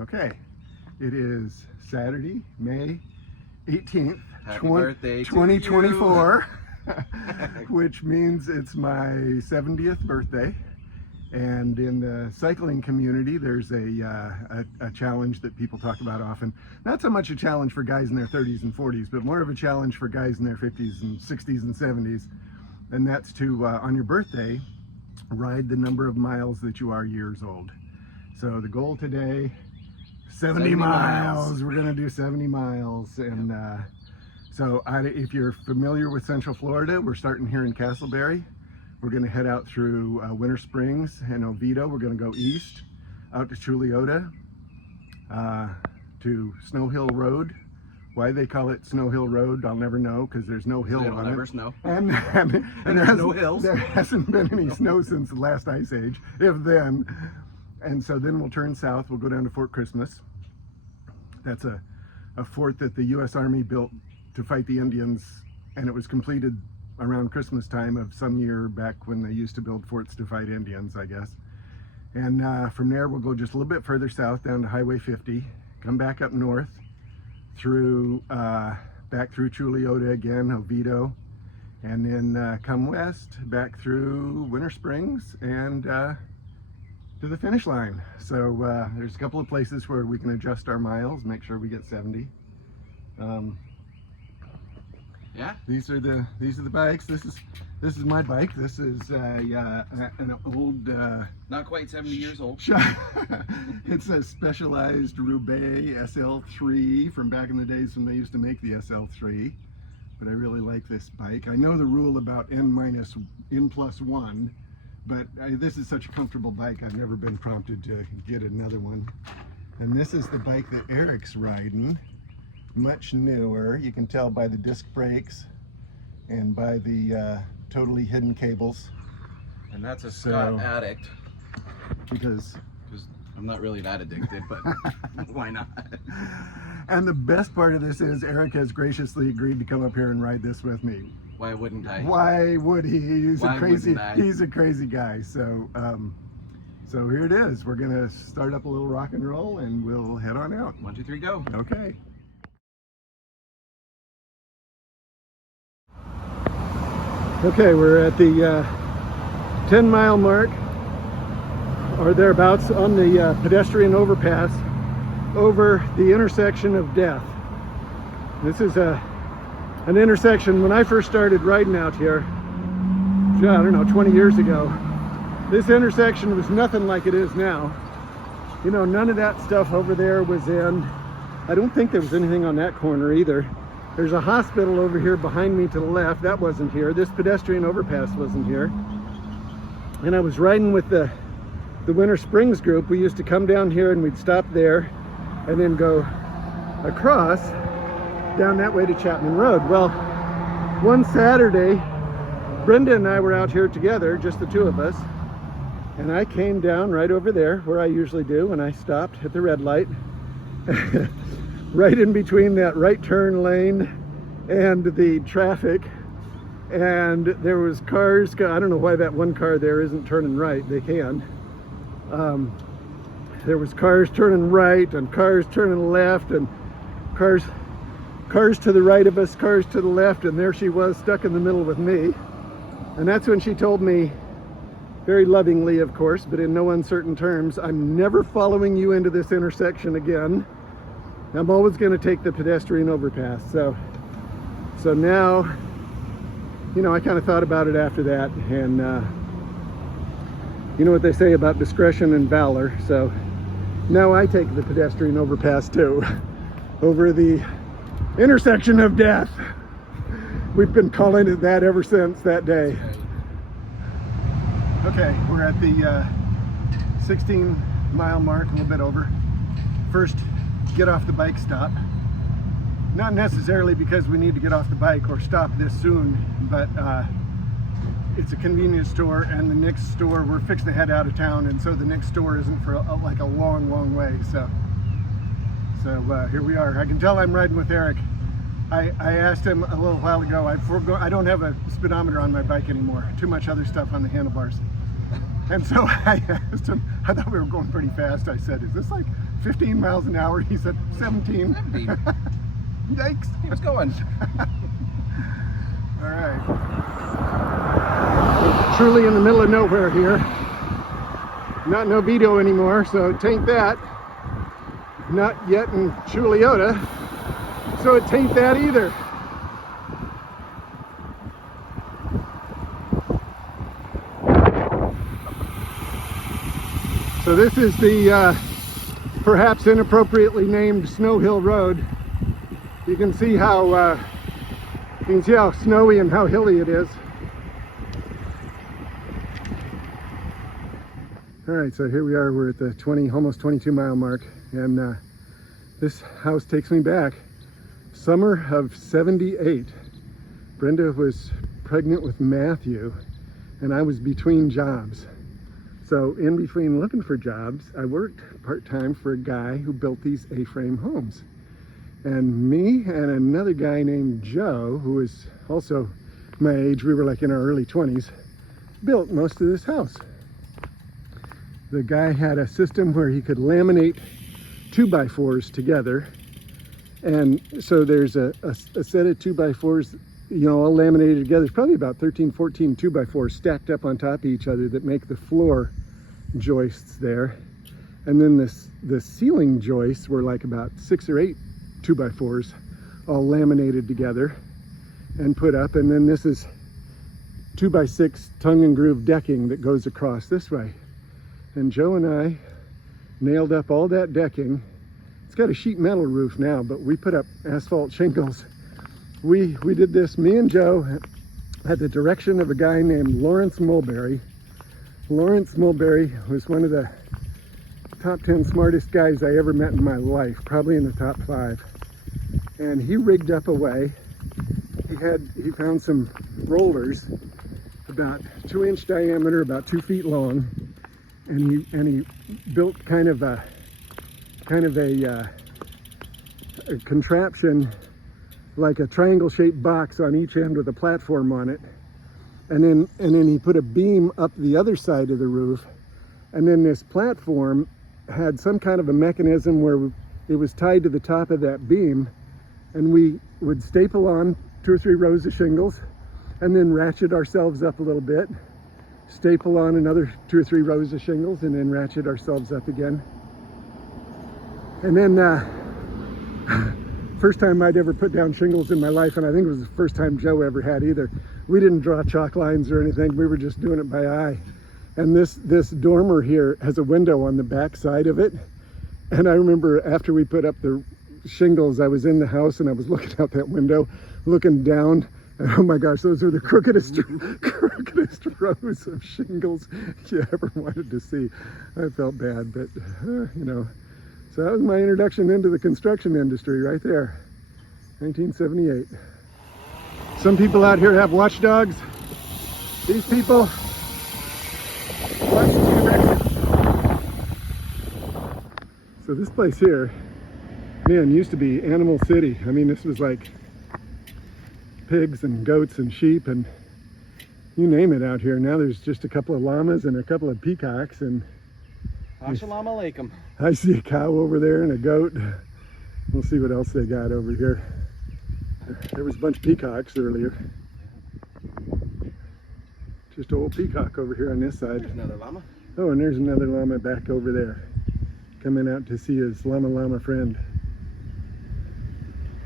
Okay, it is Saturday, May 18th, Happy birthday to 2024, which means it's my 70th birthday. And in the cycling community, there's a challenge that people talk about often. Not so much a challenge for guys in their 30s and 40s, but more of a challenge for guys in their 50s and 60s and 70s. And that's to, on your birthday, ride the number of miles that you are years old. So the goal today, 70 miles. We're gonna do 70 miles. And so if you're familiar with Central Florida, we're starting here in Castleberry. We're gonna head out through Winter Springs and Oviedo. We're gonna go east, out to Chuliota, to Snow Hill Road. Why they call it Snow Hill Road, I'll never know, because there's no hill on it. Never snow. And there's no hills. There hasn't been any snow since the last ice age, if then. And so then we'll turn south. We'll go down to Fort Christmas. That's a fort that the U.S. Army built to fight the Indians, and it was completed around Christmas time of some year back when they used to build forts to fight Indians, I guess. And from there we'll go just a little bit further south down to Highway 50, come back up north through back through Chuliota again, Oviedo, and then come west back through Winter Springs and to the finish line. So there's a couple of places where we can adjust our miles, make sure we get 70. Yeah. These are the bikes. This is my bike. This is an old not quite 70 years old. It's a Specialized Roubaix SL3 from back in the days when they used to make the SL3. But I really like this bike. I know the rule about N+1, but this is such a comfortable bike. I've never been prompted to get another one. And this is the bike that Eric's riding. Much newer. You can tell by the disc brakes and by the totally hidden cables. And that's a Scott addict. Because I'm not really that addicted, but why not? And the best part of this is Eric has graciously agreed to come up here and ride this with me. Why wouldn't I? Why would he? He's a crazy guy. So so here it is. We're gonna start up a little rock and roll and we'll head on out. 1, 2, 3, go. Okay. Okay, we're at the 10-mile mark or thereabouts on the pedestrian overpass over the intersection of Death. This is an intersection. When I first started riding out here, I don't know, 20 years ago, this intersection was nothing like it is now. You know, none of that stuff over there was in. I don't think there was anything on that corner either. There's a hospital over here behind me to the left. That wasn't here. This pedestrian overpass wasn't here. And I was riding with the Winter Springs group. We used to come down here and we'd stop there and then go across down that way to Chapman Road. Well, one Saturday, Brenda and I were out here together, just the two of us. And I came down right over there where I usually do, and I stopped at the red light. Right in between that right turn lane and the traffic, and there was cars. I don't know why that one car there isn't turning right. They can. There was cars turning right and cars turning left and cars to the right of us, cars to the left, and there she was stuck in the middle with me. And that's when she told me, very lovingly of course, but in no uncertain terms, I'm never following you into this intersection again. I'm always going to take the pedestrian overpass. So now, you know, I kind of thought about it after that, and you know what they say about discretion and valor. So now I take the pedestrian overpass too, over the intersection of Death. We've been calling it that ever since that day. Okay, we're at the 16-mile mark, a little bit over. First, get off the bike stop. Not necessarily because we need to get off the bike or stop this soon, but it's a convenience store, and the next store, we're fixing to head out of town, and so the next store isn't for like a long way. So here we are. I can tell I'm riding with Eric. I asked him a little while ago, I don't have a speedometer on my bike anymore. Too much other stuff on the handlebars. And so I asked him, I thought we were going pretty fast. I said, is this like 15 miles an hour? He said, 17. 17. Yikes. He was going. All right. We're truly in the middle of nowhere here. Not in Oviedo anymore, so it tain't that. Not yet in Chuliota, so it tain't that either. So this is the perhaps inappropriately named Snow Hill Road. You can see how snowy and how hilly it is. All right, so here we are. We're at the almost 22 mile mark, and this house takes me back. Summer of '78. Brenda was pregnant with Matthew, and I was between jobs. So in between looking for jobs, I worked part-time for a guy who built these A-frame homes. And me and another guy named Joe, who was also my age, we were like in our early 20s, built most of this house. The guy had a system where he could laminate 2x4s together. And so there's a set of 2x4s, all laminated together. There's probably about 13, 14 2x4s stacked up on top of each other that make the floor joists there. And then the ceiling joists were like about 6 or 8 2x4s all laminated together and put up. And then this is 2x6 tongue and groove decking that goes across this way. And Joe and I nailed up all that decking. It's got a sheet metal roof now, but we put up asphalt shingles. We did this, me and Joe, at the direction of a guy named Lawrence Mulberry. Lawrence Mulberry was one of the top 10 smartest guys I ever met in my life, probably in the top 5. And he rigged up a way. He found some rollers about 2-inch diameter, about 2 feet long, and he built kind of a contraption, like a triangle-shaped box on each end with a platform on it. And then he put a beam up the other side of the roof. And then this platform had some kind of a mechanism where it was tied to the top of that beam. And we would staple on 2 or 3 rows of shingles and then ratchet ourselves up a little bit. Staple on another 2 or 3 rows of shingles and then ratchet ourselves up again. And then first time I'd ever put down shingles in my life, and I think it was the first time Joe ever had either. We didn't draw chalk lines or anything. We were just doing it by eye. And this dormer here has a window on the back side of it. And I remember after we put up the shingles, I was in the house and I was looking out that window, looking down. And oh my gosh, those are the crookedest rows of shingles you ever wanted to see. I felt bad, but So that was my introduction into the construction industry right there, 1978. Some people out here have watchdogs. These people watch the record. So this place here, man, used to be Animal City. I mean, this was like pigs and goats and sheep and you name it out here. Now there's just a couple of llamas and a couple of peacocks, and Assalamu alaikum. I see a cow over there and a goat. We'll see what else they got over here. There was a bunch of peacocks earlier. Just an old peacock over here on this side. There's another llama. Oh, and there's another llama back over there, coming out to see his llama friend.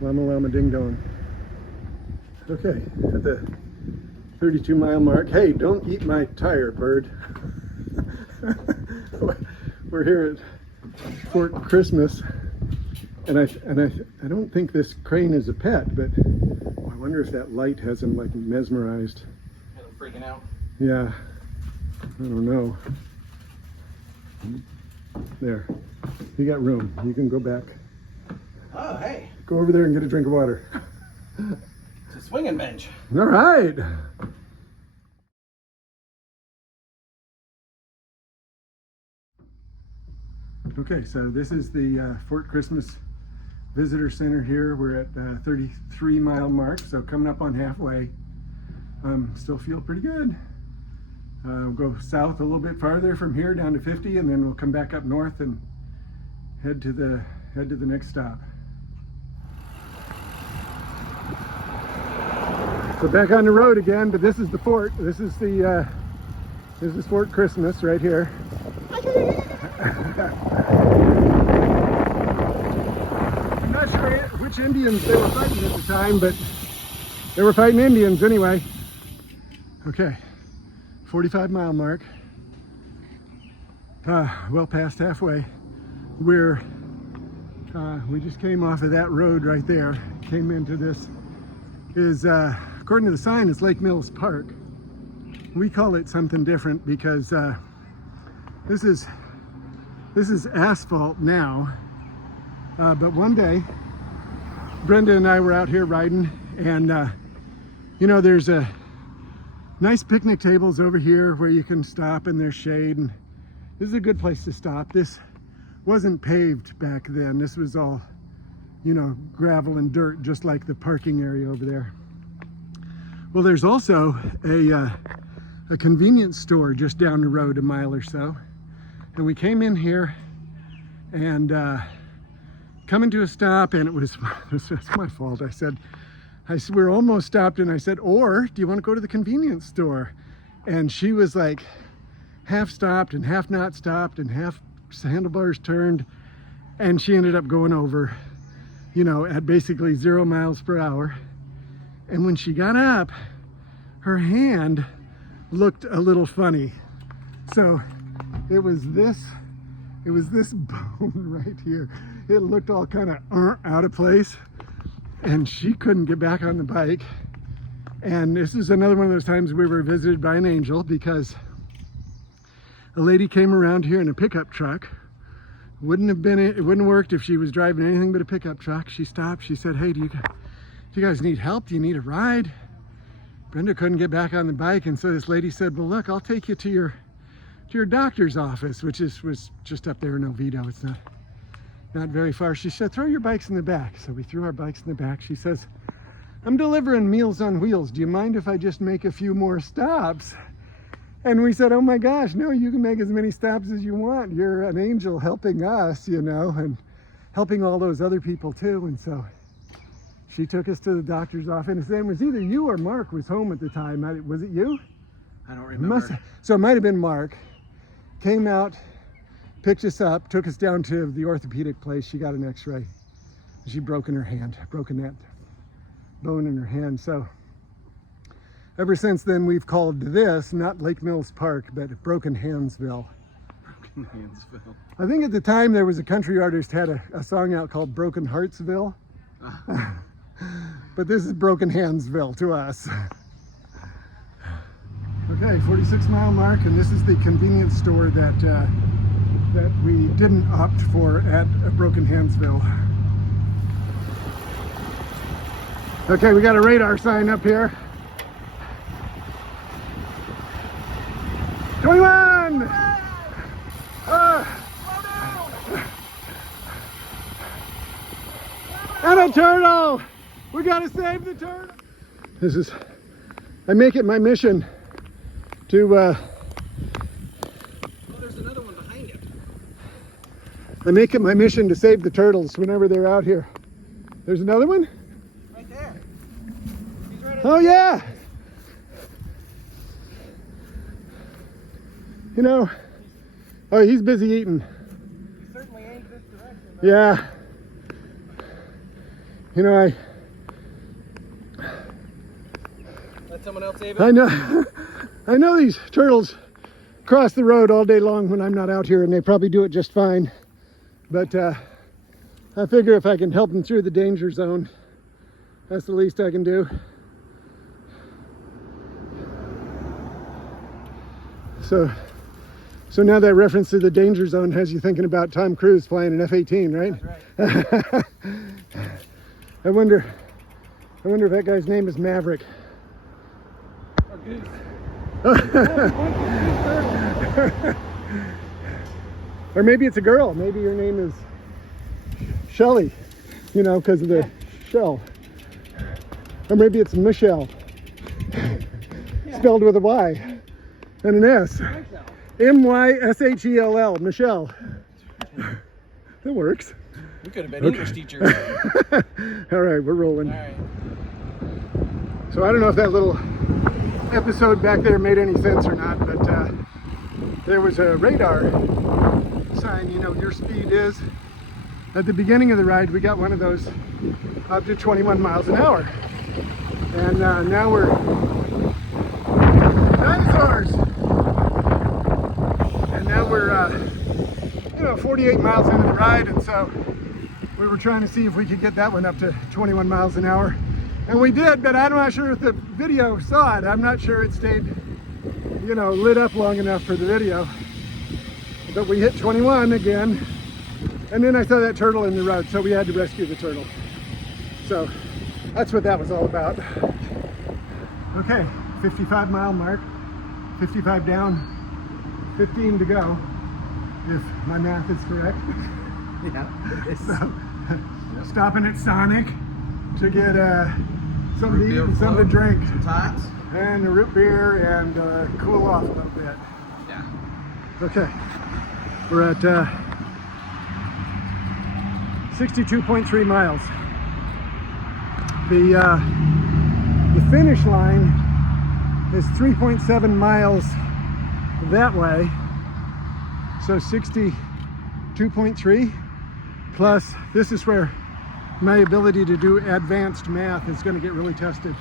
Llama ding dong. Okay, at the 32 mile mark. Hey, don't eat my tire, bird. We're here at Fort Christmas, and I don't think this crane is a pet, but I wonder if that light has him like mesmerized. Had him freaking out. Yeah, I don't know. There, you got room. You can go back. Oh, hey, Go over there and get a drink of water. it's a swinging bench. All right. Okay, so this is the Fort Christmas Visitor Center here. We're at 33 mile mark, so coming up on halfway. Still feel pretty good. We'll go south a little bit farther from here down to 50, and then we'll come back up north and head to the next stop. So back on the road again, but this is the fort. This is Fort Christmas right here. I'm not sure which Indians they were fighting at the time, but they were fighting Indians anyway. Okay, 45-mile mark. Well past halfway. We just came off of that road right there. Came into this according to the sign, it's Lake Mills Park. We call it something different because this is asphalt now. But one day, Brenda and I were out here riding, and you know, there's a nice picnic tables over here where you can stop and there's shade, and this is a good place to stop. This wasn't paved back then. This was all, you know, gravel and dirt, just like the parking area over there. Well, there's also a convenience store just down the road a mile or so, and we came in here and coming to a stop, and it was my fault. I said we're almost stopped, and I said, or do you want to go to the convenience store? And she was like half stopped and half not stopped and half handlebars turned, and she ended up going over, you know, at basically 0 miles per hour. And when she got up, her hand looked a little funny. So it was this bone right here. It looked all kind of out of place, and she couldn't get back on the bike. And this is another one of those times we were visited by an angel, because a lady came around here in a pickup truck. It wouldn't have worked if she was driving anything but a pickup truck. She stopped. She said, "Hey, do you guys need help? Do you need a ride?" Brenda couldn't get back on the bike, and so this lady said, "Well, look, I'll take you to your doctor's office," which was just up there in Oviedo. It's not very far. She said, "Throw your bikes in the back." So we threw our bikes in the back. She says, "I'm delivering Meals on Wheels. Do you mind if I just make a few more stops?" And we said, "Oh my gosh, no, you can make as many stops as you want. You're an angel helping us, you know, and helping all those other people too." And so she took us to the doctor's office, and it was either you or Mark was home at the time. Was it you? I don't remember. So it might have been Mark. Came out, picked us up, took us down to the orthopedic place. She got an x-ray. She'd broken that bone in her hand. So ever since then, we've called this not Lake Mills Park, but Broken Handsville. Broken Handsville. I think at the time there was a country artist had a song out called Broken Heartsville. But this is Broken Handsville to us. Okay, 46-mile mark, and this is the convenience store that we didn't opt for at Broken Handsville. Okay, we got a radar sign up here. 21! And a turtle! We gotta save the turtle! I make it my mission to, Oh, there's another one behind you. I make it my mission to save the turtles whenever they're out here. There's another one? Right there. He's right Oh yeah! You know, oh, he's busy eating. He certainly aimed this direction. Yeah. You know, Let someone else save it. I know these turtles cross the road all day long when I'm not out here, and they probably do it just fine. But I figure if I can help them through the danger zone, that's the least I can do. So now that reference to the danger zone has you thinking about Tom Cruise flying an F-18, right? That's right. I wonder if that guy's name is Maverick. Or Goose. Or maybe it's a girl. Maybe your name is Shelly, you know, because of the shell. Or maybe it's Michelle, spelled with a Y. and an S. M-Y-S-H-E-L-L, Michelle. That works. We could have been English teachers. All right, we're rolling. All right. So I don't know if that little episode back there made any sense or not, but there was a radar sign, you know, your speed is. At the beginning of the ride, we got one of those up to 21 miles an hour. And now we're dinosaurs. And now we're, 48 miles into the ride, and so we were trying to see if we could get that one up to 21 miles an hour. And we did, but I'm not sure if the video saw it. I'm not sure it stayed, lit up long enough for the video. But we hit 21 again. And then I saw that turtle in the road, so we had to rescue the turtle. So that's what that was all about. Okay, 55 mile mark, 55 down, 15 to go, if my math is correct. Yeah. So, stopping at Sonic to get something to eat and something to float, drink. some tots. And a root beer and cool off a little bit. Yeah. Okay, we're at 62.3 miles. The finish line is 3.7 miles that way, so 62.3 plus this is where my ability to do advanced math is going to get really tested.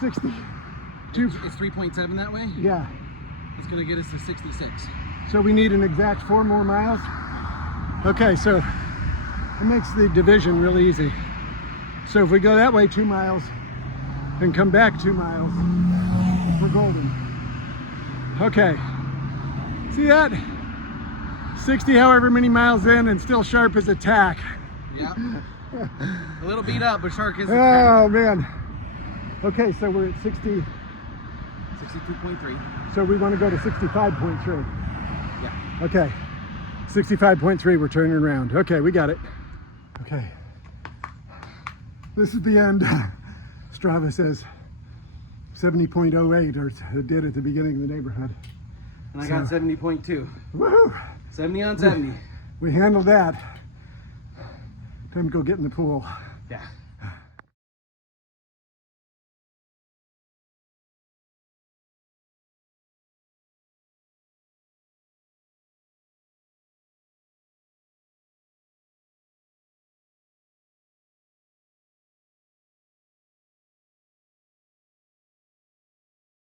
62. It's 3.7 that way? Yeah. That's going to get us to 66. So we need an exact 4 more miles. Okay, so it makes the division really easy. So if we go that way 2 miles and come back 2 miles, we're golden. Okay, see that? 60 however many miles in and still sharp as a tack. Yeah. A little beat up, but shark is. Oh man. Okay, so we're at 60. 62.3. So we want to go to 65.3. Yeah. Okay, 65.3, we're turning around. Okay, we got it. Okay, this is the end. Strava says 70.08, or it did at the beginning of the neighborhood. And I got 70.2. Woohoo! 70 on 70. We handled that. Time to go get in the pool. Yeah.